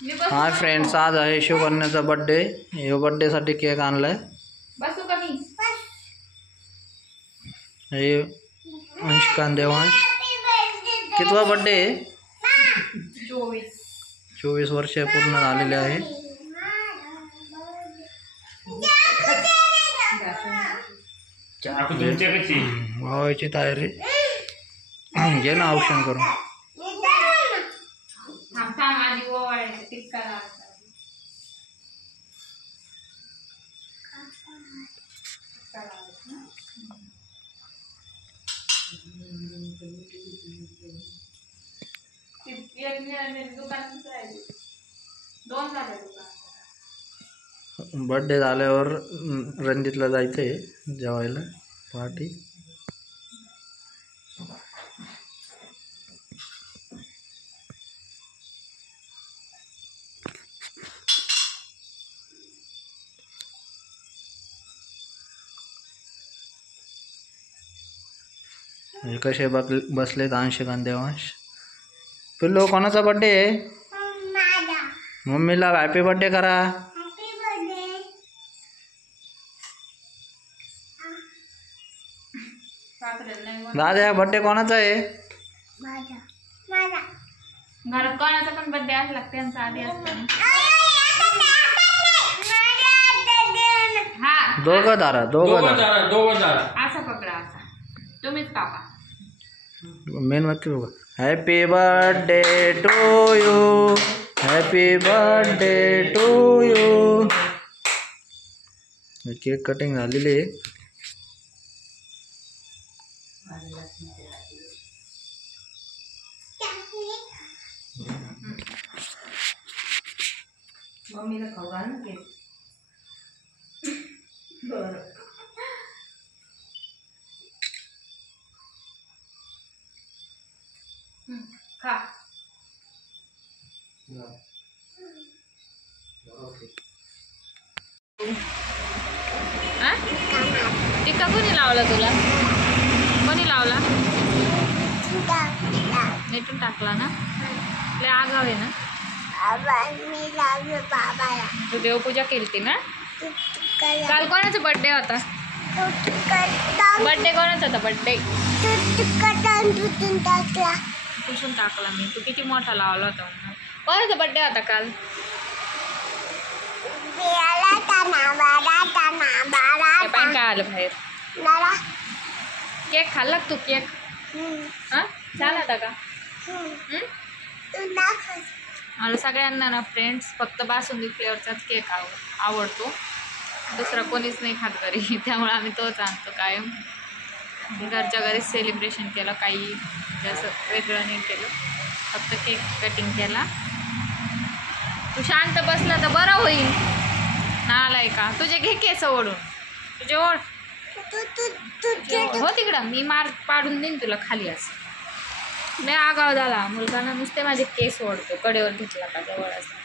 Hi friends, आज आहे शिवकन्याचा birthday. यो birthday साठी केक आणलाय. बसू का मी? हे अंशकान देवांश कितवा बर्थडे आहे? 24 वर्ष पूर्ण झालेले आहे. भावाची तयारी घे ना, औषण करून. बर्थडे झाल्यावर रणजितला जायचंय जेवायला पार्टी. कसे बसलेत अंशक आणि देवांश. पिल्लो, कोणाचा बर्थडे आहे? मम्मीला हॅपी बर्थडे करा. दादा, बर्थडे कोणाचा आहे? घरात कोणाचा पण बर्थडे असला त्यांचा आधी असतो. हा, दोघं दारा असा पकडा, असा तुम्हीच कापा. मेन वाक्य बघा. Happy birthday to you, happy birthday to you. Cake cutting झालेली आहे. मम्मीला खाऊ घाल ना केक. बरं, खा. टिक्का कोणी लावला तुला? कोणी लावला? नेटून टाकला ना? लय आगाव आहे ना? तू देवपूजा केली ना? काल कोणाचा बर्थडे होता? बर्थडे कोणाचा होता? बर्थडे पुसून टाकला मी. तू किती मोठा लावला होता. कोणाचा बर्थडे होता काल? काय आलं बाहेर? केक खाल्ला तू? केक हा झाला होता का? मला सगळ्यांना ना फ्रेंड्स फक्त बासुंदी फ्लेवरचाच केक आवडतो. दुसरा कोणीच नाही खात घरी, त्यामुळे आम्ही तोच आणतो कायम. घरच्या घरीच सेलिब्रेशन केलं, काही जसं वेगळं नाही केलं, फक्त केक कटिंग केला. तू शांत बसला तर बरं होईल. नालाय का? तुझे घे केस ओढून, तुझे ओढ हो तिकडं. मी मार पाडून देईन तुला खाली. असं लय आगाव झाला मुलगा ना, नुसते माझे केस ओढतो. कडेवर घेतला का जवळ असं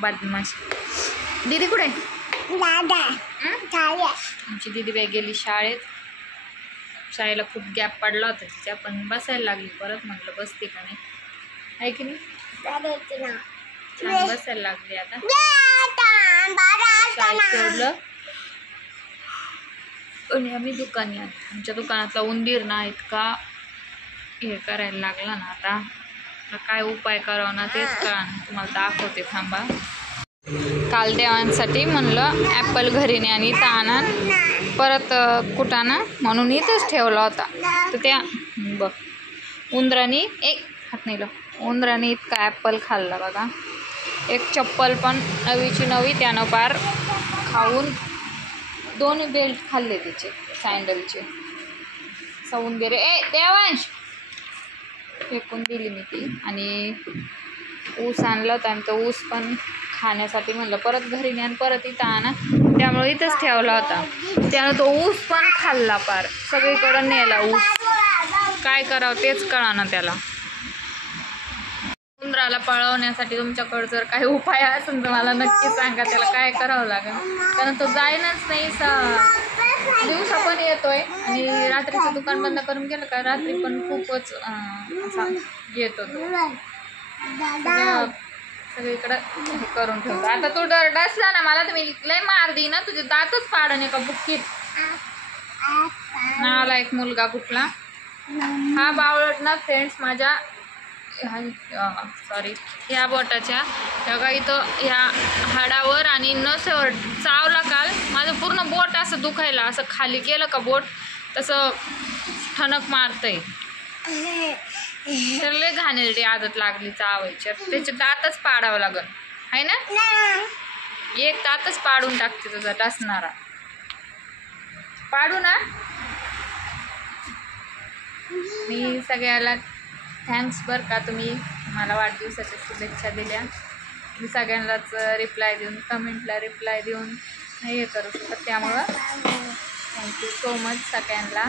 बदमाशी. दीदी कुठे? आमची दीदी बाई गेली शाळेत. शाळेला खूप गॅप पडला होता तिच्या, पण बसायला लागली परत. म्हटलं बसते का नाही, आहे की नाही? बसायला लागली आता. सोडलं आणि आम्ही दुकानी आलो. आमच्या दुकानातला उंदीर ना इतका हे करायला लागला ना, आता काय उपाय करावा ना तेच कळा ना. तुम्हाला दाखवते, थांबा. काल देवांसाठी म्हणलं ॲपल घरी नाही आणि इथं आणा, परत कुटाणा म्हणून इथंच ठेवला होता. तर त्या बघ उंदराने हात नाही उंदराने इतका ॲपल खाल्ला बघा. एक चप्पल पण नवीची नवी त्यानं पार खाऊन 2 बेल्ट खाल्ले तिचे सँडलचे. सवून गेले. देवांश फेकून दिली मी ती. आणि ऊस आणला होता आणि तो ऊस पण खाण्यासाठी म्हणलं परत घरी नाही आणि परत इथं आणा, त्यामुळे इथंच ठेवला होता. त्यानं तो ऊस पण खाल्ला पार. सगळीकडं नेला ऊस. काय करावं तेच कळा ना त्याला. उंदराला पळवण्यासाठी तुमच्याकडे जर काही उपाय असेल तर मला नक्की सांगा. त्याला काय करावं लागेल, कारण तो जाईनच नाही. दिवसा पण येतोय आणि रात्रीचं दुकान बंद करून गेलं का रात्री पण खूपच असा येतो तो. सगळीकडं हे करून ठेवतो. आता तू डसला ना मला तर मी लय मार देईन ना, तुझे दातच पाडन एका बुक्कीत. नावाला एक मुलगा कुठला हा बावळट ना फ्रेंड्स माझ्या सॉरी ह्या बोटाच्या बघा इथं ह्या हाडावर आणि नसेवर चावला काल. माझं पूर्ण बोट असं दुखायला, असं खाली केलं का बोट तसं ठणक मारतंय. तर लय घाणेरडी आदत लागली चावायची. त्याचे दातच पाडावं लागल आहे ना, एक दातच पाडून टाकते तुझा डसणारा. पाडू ना. मी सगळ्याला थँक्स बरं का, तुम्ही मला वाढदिवसाच्या शुभेच्छा दिल्या. मी सगळ्यांनाच रिप्लाय देऊन कमेंटला रिप्लाय देऊन हे करू शकत, त्यामुळं थँक्यू सो मच सगळ्यांना.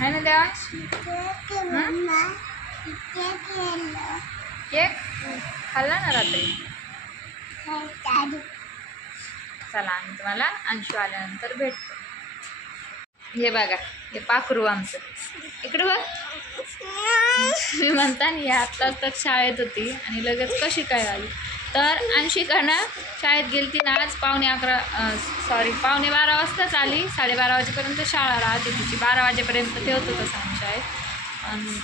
आहे ना देवा. केक खाल्ला ना रात्री. चला आम्ही तुम्हाला अंशू आल्यानंतर भेटतो. हे बघा हे पाखरू आमचं इकडं बघ. मी म्हणता नाही आत्ताच तर शाळेत होती आणि लगेच कशी काय आली. तर अंशिकानं शाळेत गेली ती ना आज 12:15 वाजताच आली. 12:30 वाजेपर्यंत शाळा राहते तिची, 12 वाजेपर्यंत ठेवतो तसं आम्ही शाळेत. आणि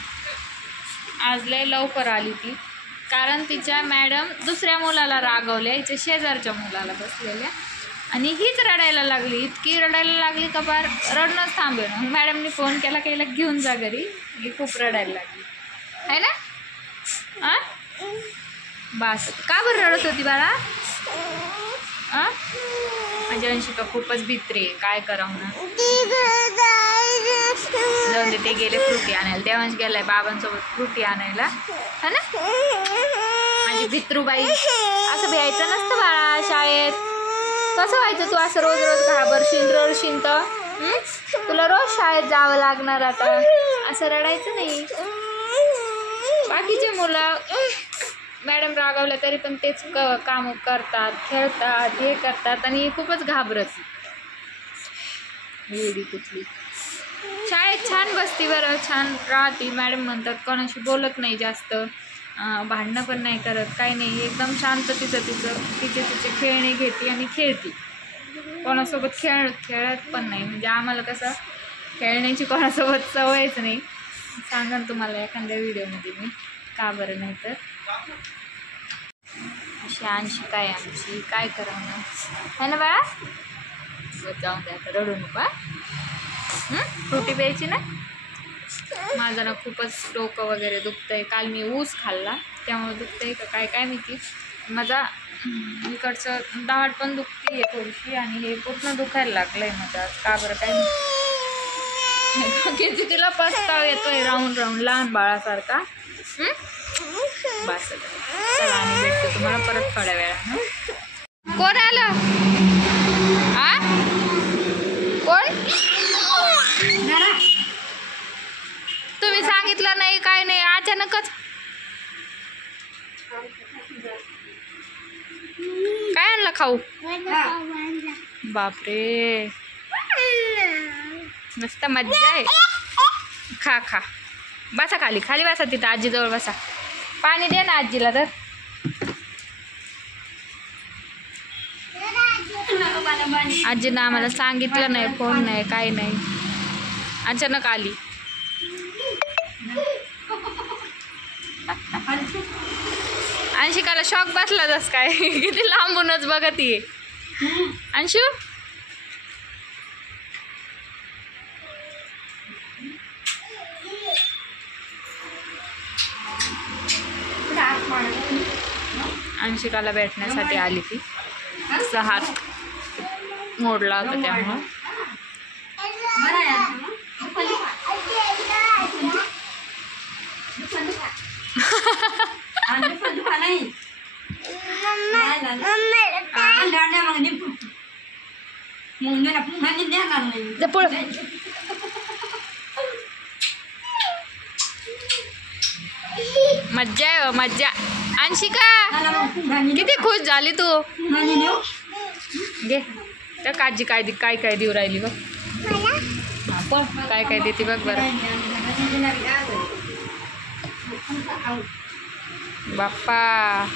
आज लय लवकर आली ती, कारण तिच्या मॅडम दुसऱ्या मुलाला रागवल्या, हिच्या शेजारच्या मुलाला बसलेल्या, आणि हीच रडायला लागली. इतकी रडायला लागली का बार रडणंच थांबेल. मग मॅडमनी फोन केला की घेऊन जा घरी, ही खूप रडायला लागली आहे ना. हां बस का बरं रडत होती बाळा. म्हणजे अंशिका खूपच भित्री आहे, काय करावं ना. जाऊन दे, ते गेले फ्रुटी आणायला. देवांश गेलाय बाबांसोबत फ्रुटी आणायला है ना. माझी भित्रूबाई. असं भ्यायचं नसतं बाळा शाळेत. कसं व्हायचं तू असं रोज रोज घाबरशील रडशील तर तुला रोज शाळेत जावं लागणार. आता असं रडायचं नाही. बाकीचे मुलं मॅडम रागावल्या तरी पण तेच काम करतात, खेळतात, हे करतात, आणि खूपच घाबरत एवढी कुठली. शाळेत छान बसती बरं, छान राहती. मॅडम म्हणतात कोणाशी बोलत नाही जास्त, भांडणं पण नाही करत, काही नाही, एकदम शांत तिचे खेळणे घेते आणि खेळती. कोणासोबत खेळत पण नाही. म्हणजे आम्हाला कसं खेळण्याची कोणासोबत सवयच नाही. सांगा तुम्हाला एखाद्या व्हिडिओमध्ये मी, का बरं नाही तर. अशी अंशिका आहे आमची, काय करावं है ना बाळा. जाऊन द्या आता, रडू नका. फ्रुटी प्यायची ना. माझं ना खूपच डोकं वगैरे दुखतंय. काल मी ऊस खाल्ला त्यामुळे दुखतंय का काय काय माहिती. माझा इकडचं दाढ पण दुखती आहे थोडीशी, आणि हे पूर्ण दुखायला लागलं आहे माझं. का बरं काय किती तिला पस्ताव येतोय राहून राहून लहान बाळासारखा. बस चला आणि भेटतो तुम्हाला परत थोड्या वेळा. कोण आलं. कोण. तुम्ही सांगितलं नाही काय नाही, अचानकच. काय आणलं खाऊ. बापरे मस्त मज्जा आहे. खा खा बसा खाली खाली बसा, तिथं आजीजवळ बसा. पाणी दे ना आजीला. तर आजीनं आम्हाला सांगितलं नाही, फोन नाही, काही नाही, अचानक आली. अंशिकाला शॉक बसला जस काय. किती लांबूनच बघत ये अंशू. अंशिकाला भेटण्यासाठी आली ती. हात मोडला होता त्यामुळं. मज्जा आहे मज्जा. अंशिका किती खुश झाली तू. घे तर काजी काय काय देऊ राहिली बघ. काय काय देते बघ बरं. बाप्पा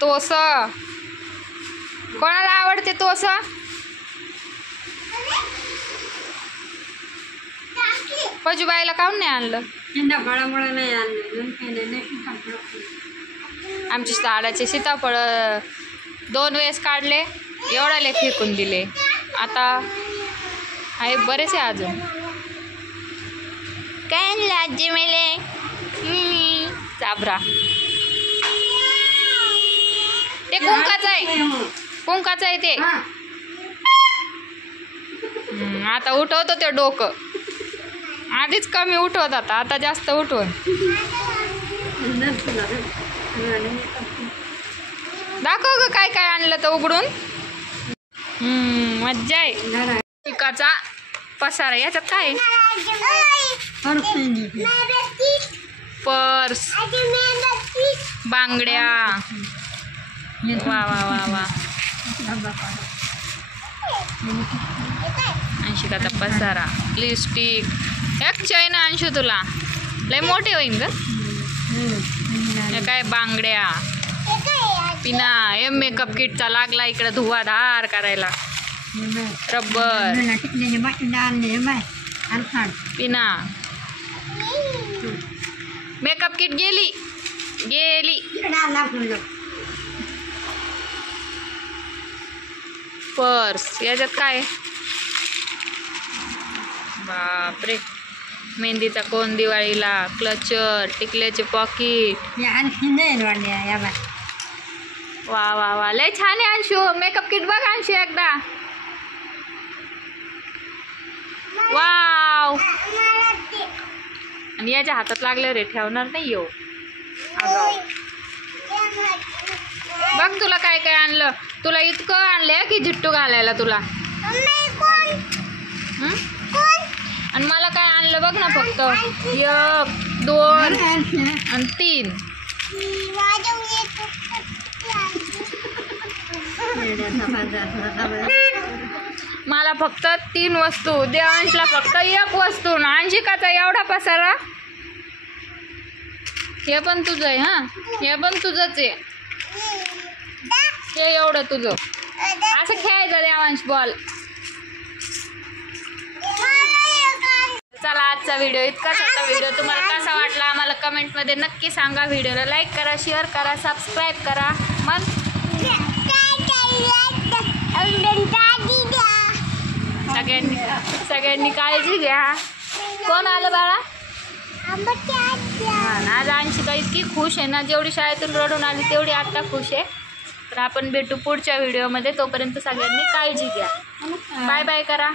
तोस कोणाला आवडते तोस? पजूबाईला काऊन नाही आणलं? आमची झाडाचे सीताफळ 2 वेळेस काढले, एवढाले फेकून दिले. आता आहे बरेच आहे अजून. काय लाजे मेले चाबरा. ते कुंकाचं आहे, कुंकाचं आहे ते. आता उठवतो ते डोकं. आधीच कमी उठवत आता जास्त उठवून. दाखव ग काय काय आणलं तर उघडून. मज्जा आहे. पिकाचा पसारा. याच्यात काय आहे? पर्स, बांगड्या. वा वा वा वा. अंशिकाचा पसारा, लिपस्टिक. एक चैन अंशू तुला लय मोठे होईन ग. काय बांगड्या, पिना. मेकअप किटचा लागला इकडे धुवाधार करायला. रबर, पिना. मेकअप किट गेली. पर्स. याच्यात काय? बापरे. मेहंदीचा कोण दिवाळीला. क्लचर, टिकल्याचे पॉकेट. वा वा वा लय छान आहे अंशू. मेकअप किट बघ अंशू एकदा. वाव. आणि याच्या हातात लागले रे ठेवणार नाही येऊ. बघ तुला काय काय आणलं. तुला इतकं आणलंय की जिट्टू घालायला तुला. आणि मला काय आणलं बघ ना फक्त. 1 2 आणि 3. मला फक्त 3 वस्तू. देवांशला फक्त 1 वस्तू. अंशिकाचा एवढा पसारा. हे पण तुझं आहे. हा हे पण तुझंच आहे. हे एवढं तुझं. असं खेळायचं देवांश बॉल. चला आजचा व्हिडिओ इतकाच होता. व्हिडिओ तुम्हाला कसा वाटला आम्हाला कमेंटमध्ये नक्की सांगा. व्हिडिओला लाईक करा, शेअर करा, सबस्क्राईब करा. मग सगळ्यांनी काळजी घ्या. कोण आलं बाळा? आज अंशिका इतकी खुश आहे ना. जेवढी शाळेतून रडून आली तेवढी आत्ता खुश आहे. तर आपण भेटू पुढच्या व्हिडिओमध्ये. तोपर्यंत सगळ्यांनी काळजी घ्या. बाय बाय करा.